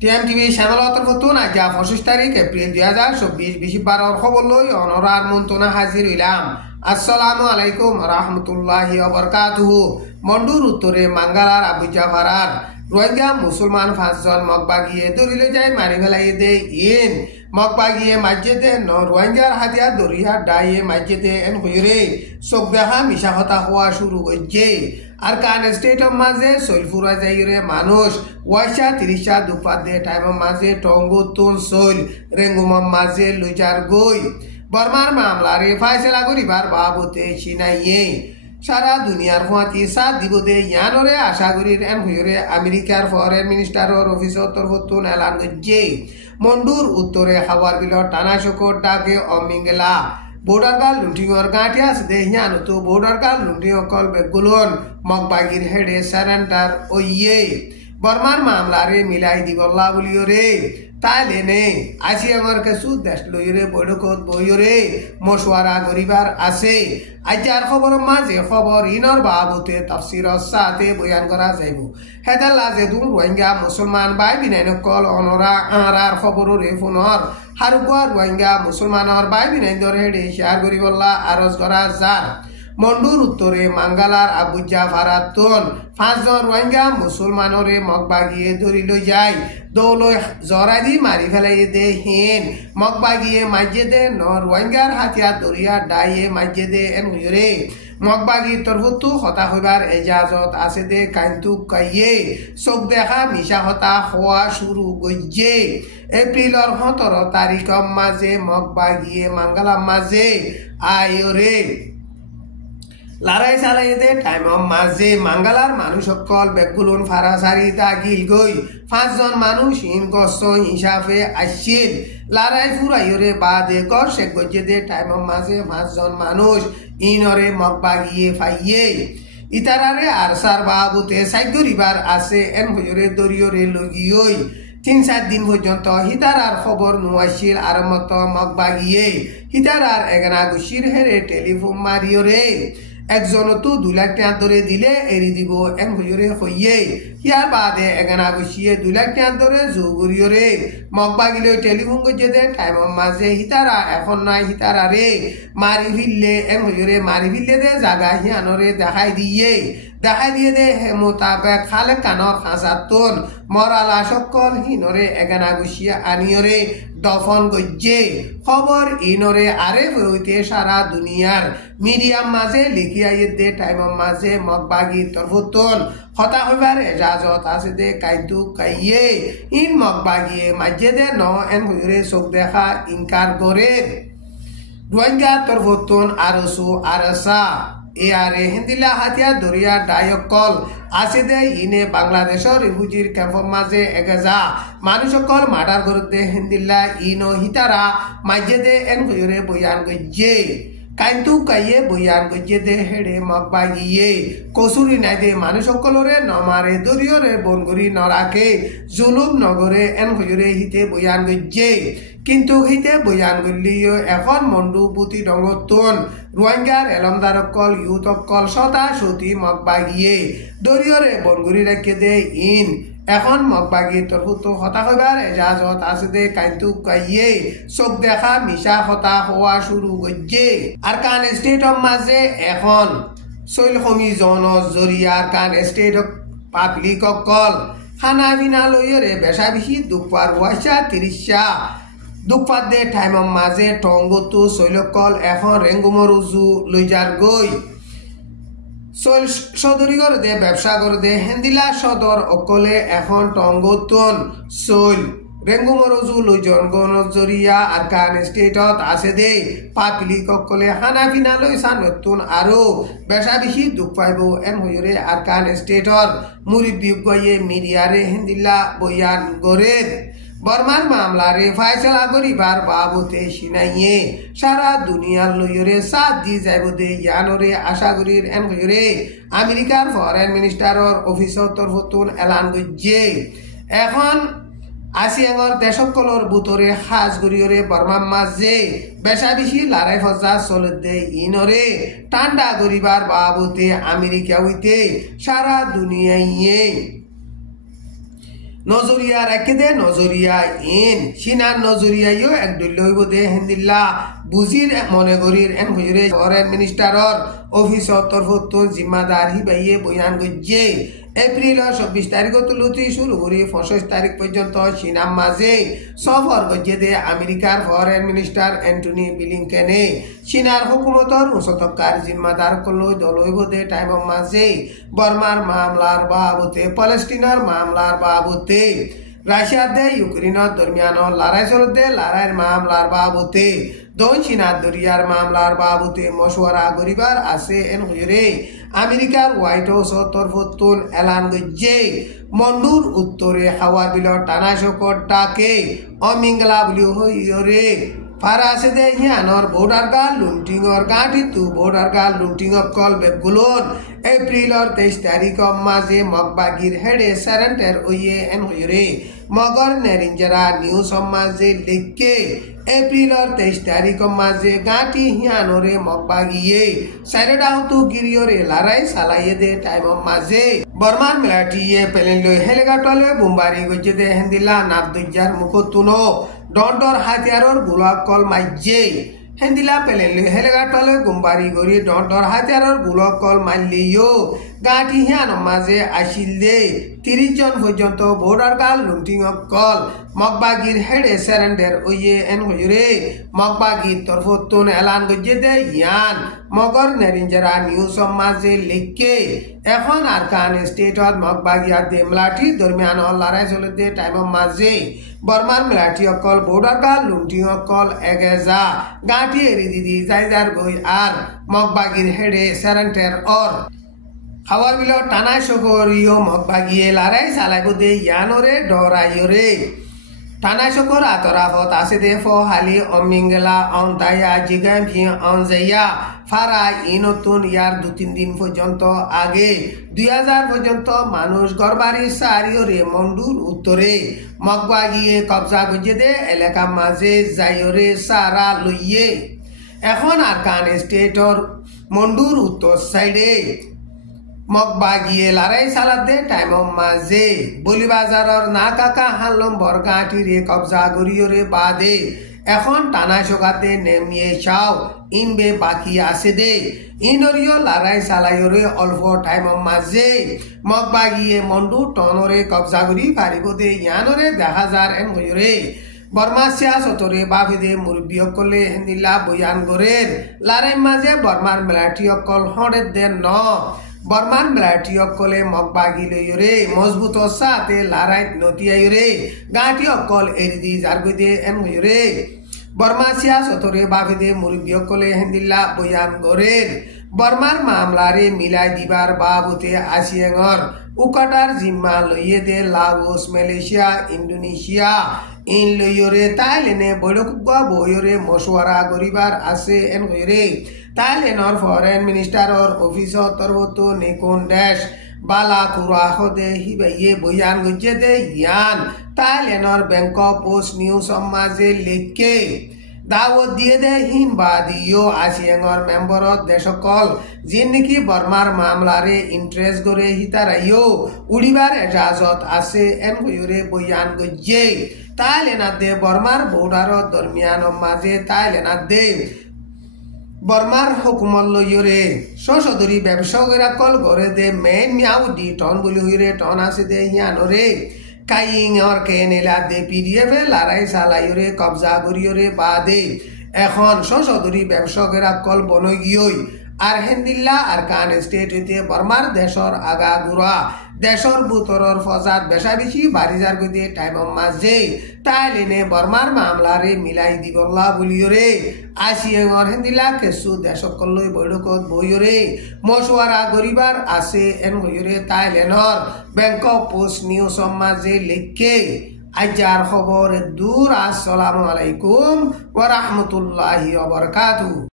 টিএমটিভি চ্যানেলত নতুন আজ 25 তারিখ এপ্রিল 2024 বিশিবারর খবর লই অনরার মন্তনা হাজির হইলাম। আসসালামু আলাইকুম রাহমাতুল্লাহি ওয়া বারাকাতুহু। মন্ডুর উত্তরে মাঙ্গালার আবুজাফারার রোহিঙ্গা মুসলমান 5 জন মগবাগিয়ে দরিলে যায় মারি ফেলাই দে ইন মগবাগিয়ে মাজ্জেদে ন রোহিঙ্গার হাতিয়ার দরিয়া ডাইয়ে মাজ্জেদে এন হইরে চোখ দেখা মিশা কথা হওয়া শুরু হয়েছে। আর কান স্টেটর মাঝে সৈলফুরা যাইরে মানুষ ওয়াইশা 30 দুপাত দে টাইমের মাঝে টঙ্গুতুন সৈল রেঙ্গুমম মাঝে লুজার গই বর্মার মামলারে ফাইসলা করিবার বাবতে চিনাইয়ে সারা দুনিয়ার ফাঁতি সাত দিবদে ইয়ানরে আশা করির এন হইরে আমেরিকার ফরেন মিনিস্টারর অফিসর তরফতুন এলান গজ্জে মন্ডুর উত্তরে হাওয়ার বিলত টানা শকর ডাকে অমিঙ্গলা বর্ডার গাল লুটিংর গাঁঠিয়া দে হিয়ানুতো বর্ডার গাল লুটিং কল বেগুলন মগবাগির হেডে সারেন্ডার ওইয়ে বর্মার মামলারে মিলাই দিবল্লা বলিও রে তাইলে নে আসি আমার কিছু দেশ লইরে বৈঠকত বইরে মশওয়ারা করিবার আছে। আজকের খবর মাঝে খবর ইনর বাবতে তাফসির সাথে বয়ান করা যাইব। হেদার লাজে দুন রোহিঙ্গা মুসলমান বাই বিনাইন কল অনরা আরার খবরে ফোনর হারুকুয়া রোহিঙ্গা মুসলমানর বাই বিনাইন দর হেডে শেয়ার করিবল্লা আরজ করা যার। মন্ডুর উত্তরে মাঙ্গালার আবুজাফারাতুন 5 জন রোহিঙ্গা মুসলমানরে মগবাগিয়ে ধরি লই যায় দৌলই জরাদি মারি ফেলাই দে হিন মগবাগিয়ে মাজ্জেদে ন রোহিঙ্গার হাতিয়ার দরিয়া ডাইয়ে মাজ্জেদে এন হইরে মগবাগি তরফতু হতা হইবার এজাজত আছে দে কাইন্তু কাইয়ে চোখ দেখা মিশা হতা হওয়া শুরু গইছে। এপ্রিলর 17 তারিখ মাঝে মগবাগিয়ে মাঙ্গালার মাঝে আয়রে লড়াই চালাইতে টাইম মাঝে মাঙ্গালার মানুষ সকল বেগুলুন ফারাসারি দাগিল গই 5 জন মানুষ ইন গছ হিসাবে আসছিল লড়াই ফুরাইরে বাদে কর শেখ গজ্জেদে টাইম মাঝে 5 জন মানুষ ইনরে মগবাগিয়ে ফাইয়ে ইতারারে আরসার বাবুতে সাইদরিবার আছে এন হইরে দরিয়রে লগিয়ই 3-4 দিন পর্যন্ত হিতারার খবর নুয়াইছিল আর মত মগবাগিয়ে হিতারার এগনা গুছির হেরে টেলিফোন মারিয়রে একজন তো 2 লাখ টাকা ধরে দিলে এরি দিব এন হইরে হইয়ে ইয়ার বাদে এগানা গুছিয়ে 2 লাখ টাকা ধরে জুগুরিয়রে মগবাগিলে টেলিফোন গজে দে টাইম মাঝে হিতারা এখন নাই হিতারা রে মারি ফিললে এন হইরে মারি ফিললে দে জাগা হিয়ানরে দেখাই দিয়ে দে হে মোতাবেক খালে কানর খাসাতুন মরালা সকল হিনরে এগানা গুছিয়ে আনিয়রে দফন গজ্জে খবর ইনরে আরে হইতে সারা দুনিয়ার মিডিয়াম মাঝে লিখিয়াই দে টাইম মাঝে মগবাগি তরফতুন হতা হইবার এজাজত আছে দে কাইতু কাইয়ে ইন মগবাগিয়ে মাঝে দে ন এন হইরে চোখ দেখা ইনকার করে রোহিঙ্গা তরফতুন আরসু আরসা এয়ারে হিন্দিলা হাতিয়া দরিয়া ডায়কল আছে দে ইনে বাংলাদেশের রিফিউজির ক্যাম্পর মাঝে এগেজা মানুষ সকল মার্ডার করতে হিন্দিলা ইনো হিতারা মাঝে দে এন হইরে বয়ান গজ্জে কাইন্তু কাইয়ে বয়ান গজ্জে দে হেডে মগবাগিয়ে কসুরি নাই দে মানুষ সকলরে নমারে দরিয়রে বনগুরি নরাকে জুলুম নগরে এন হইরে হিতে বয়ান গজ্জে কিন্তু হিতে বয়ান গলিও এখন মন্ডু পুতি ডঙ্গতুন রোহিঙ্গার এলমদার কল ইউথ কল সতা সতী মগবাগিয়ে দরিয়রে বনগুরি রেখে দে ইন এখন মগবাগি তরফুতো হতা হইবার এজাজত আছে দে কাইন্তু কাইয়ে চোখ দেখা মিশা হতা হওয়া শুরু গজ্জে। আর কান স্টেটর মাঝে এখন সৈল সমি জন জরিয়ার কান স্টেট পাবলিক কল খানা পিনা লইরে বেশা বেশি দুপার ওয়াইশা 30 দুপাত দে টাইম মাঝে টঙ্গতু শৈলকল এখন রেঙ্গুমর উজু লইজার গই সৈল সদরি করে দে ব্যবসা করে দে হেন্দিলা সদর অকলে এখন টঙ্গতুন সৈল রেঙ্গুমর উজু লইজন গণজরিয়া আর কান স্টেটত আছে দে পাবলিক অকলে খানা পিনা লই সানতুন আরো বেশা বেশি দুঃখ পাইব এন হইরে আর কান স্টেটর মুরিব্বি গয়ে মিডিয়ারে হেন্দিলা বয়ান করে বর্মার মামলারে ফাইসলা করিবার বাবতে সিনাইয়ে সারা দুনিয়ার লইরে সাথ দি যাইব দে ইয়ানরে আশা করির এন হইরে আমেরিকার ফরেন মিনিস্টারর অফিসর তরফতুন এলান গজ্জে এখন আসিয়াঙর দেশকলর বুতরে খাস গরিয়রে বর্মার মাঝে বেশা বেশি লড়াই ফজা চলে দে ইনরে ঠান্ডা করিবার বাবতে আমেরিকা হইতে সারা দুনিয়ায় নজরিয়া রাখে দে নজরিয়া ইন সিনার নজরিয়াইও এক দলীয় দে হেন্দিল্লা বুজির মনে করির এন হইরে ফরেন মিনিস্টারর অফিসর তরফতো জিম্মাদার হিবাইয়ে বয়ান গজ্জে এপ্রিলের ২৬ তারিখ তুলতি শুরু করি ২৫ তারিখ পর্যন্ত চীনার মাঝে সফর গজ্জে দে আমেরিকার ফরেন মিনিস্টার অ্যান্টনি ব্লিংকেনে চীনার হুকুমতর উচ্চতকার জিম্মাদার কলো দলইব দে টাইম মাঝে বর্মার মামলার বাবতে প্যালেস্টিনের মামলার বাবতে রাশিয়া দে ইউক্রেনের দরমিয়ান লড়াই চলতে লড়াইয়ের মামলার বাবতে দক্ষিণ দরিয়ার মামলার বাবতে মশওয়ারা করিবার আছে এন হইরে আমেরিকার হোয়াইট হাউসর তরফতুন এলান গজ্জে মন্ডুর উত্তরে হাওয়ার বিলর টানাশকর ডাকে অমিংলা বলি হইরে ফারাসে দে ইয়ানর বর্ডার গাল লুন্টিংর গাঁটি তু বর্ডার গাল লুন্টিংর কল বেগুলন এপ্রিলর ২৩ তারিখ মাঝে মগবাগির হেডে সারেন্টার ওয়ে এন হইরে মগর নেরিঞ্জরা নিউজ মাঝে লিখকে এপ্রিলর ২৩ তারিখ মাঝে গাঁটি হিয়ানরে মগবাগিয়ে সাইরেডাউতু গিরিয়রে লড়াই চালাইয়ে দে টাইম মাঝে বর্মার মিলাটিয়ে পেলেন লই হেলিকপ্টারে বোমবারি গজ্জে দে হেন্দিলা নাবদুজার মুখতুনো ডন্ডর হাতিয়ারর গোলাপ কল মাইজে হেন্দিলা পেলেন লই হেলিকপ্টারে বোমবারি গরি ডন্ডর হাতিয়ারর গোলাপ কল মারলিও গাঁটি হিয়ান মাঝে আসিল দে ৩০ জন পর্যন্ত বর্ডার গাল লুন্টিং কল মগবাগির হেডে সারেন্ডার ওয়ে এন হইরে মগবাগির তরফতুন এলান গজ্জে দে ইয়ান মগর নেরিঞ্জরা নিউজ মাঝে লিখকে এখন আরকান স্টেটত মগবাগিয়া দে মিলাটি দরমিয়ান লড়াই চলতে টাইম মাঝে বর্মার মিলাটি অকল বর্ডার গাল লুন্টিং অকল এগেজা গাঁটি এরি দিদি যাইজার গই আর মগবাগির হেডে সারেন্ডার অর হাওয়ার বিলর টানা সকরিও মগবাগিয়ে লড়াই চালাইব দে ইয়ানরে ডরাইরে টানা সকর আতরাফত আছে দে হালি অমিংলা অন্তায়া জিগাম ভি অনজাইয়া ফারা ইনতুন ইয়ার ২-৩ দিন পর্যন্ত আগে ২০০০ পর্যন্ত মানুষ গড়বাড়ি সারিয়রে মন্ডুর উত্তরে মগবাগিয়ে কবজা গজে দে এলাকা মাঝে যাইরে সারা লইয়ে এখন আরকান স্টেটর মন্ডুর উত্তর সাইডে মগবাগিয়ে লড়াই চালাতে টাইম মাঝে বলিবাজারর না কাকা হানলম বরগাঁটিরে কবজা গরিয়রে বাদে এখন টানা শোকাতে নেমিয়ে চাও ইনবে বাকি আছে দে ইনরিও লড়াই চালাইরে অল্প টাইম মাঝে মগবাগিয়ে মন্ডু টনরে কবজা গরি পারিব দে ইয়ানরে দেখা যার এন হইরে বর্মা সিয়াসতরে বাবিদে মুরব্বী অকলে হেন্দিলা বয়ান গরের লড়াই মাঝে বর্মার মেলাটি অকল হড়ে দেন ন বর্মান মিলাটি অকলে মগবাগি লইরে মজবুত সাথে লড়াইত নতিয়াইরে গাঁটি অকল এরি দি জারগদে এম হইরে বর্মা সিয়াসতরে বাবিদে মুরব্বী অকলে হেন্দিল্লা বয়ান গরের বর্মার মামলারে মিলাই দিবার বাবতে আসিয়েঙর উকাটার জিম্মা লইয়ে দে লাগোস মালয়েশিয়া ইন্দোনেশিয়া ইন লইরে তাইলেনে বৈঠকুয়া বইরে মশওয়ারা করিবার আছে এন হইরে তাইলেনর ফরেন মিনিস্টারর অফিসর তরফতো নিকুন দেশ বালা কুরাহদে হিবাইয়ে বয়ান গজ্জে দে ইয়ান তাইলেনর ব্যাংক পোস্ট নিউজ মাঝে লিখকে দাওয়াত দিয়ে দে হিমবাদীয় আসিয়াঙর মেম্বরত দেশকল যিন নাকি বর্মার মামলারে ইন্টারেস্ট করে হিতারাইও উড়িবার এজাজত আছে এন হইরে বয়ান গজ্জে তাইলেনা দে বর্মার বর্ডারত দরমিয়ান মাঝে তাইলেনা দে বর্মার হুকুমত লইরে সশদরি ব্যবসায়ীরা কল করে দে মেন মিয়াও দি টন বলি হইরে টন আছে দে হিয়ানরে কাইং আর কেনেলা দে পিডিএফ লড়াই চালাইরে কবজা করিয়রে বাদে এখন সশদরি ব্যবসায়ীরা কল বনই গিয়ই আর হেন্দিল্লা আর কান স্টেট হইতে বর্মার দেশর আগা গুড়া দেশর বুতরর ফজাত বেশা বেশি বাড়িজার গতি টাইম মাঝে তাইলেনে বর্মার মামলারে মিলাই দিবল্লা বলিয়রে আসিয়েঙর হেন্দিলা কেসু দেশকল লই বৈঠকত বইরে মশওয়ারা গরিবার আছে এন হইরে তাইলেনর ব্যাংক পোস্ট নিউজ মাঝে লিখকে আজার খবর দূর। আসসালামু আলাইকুম ওয়া রাহমাতুল্লাহি ওয়া বারাকাতুহু।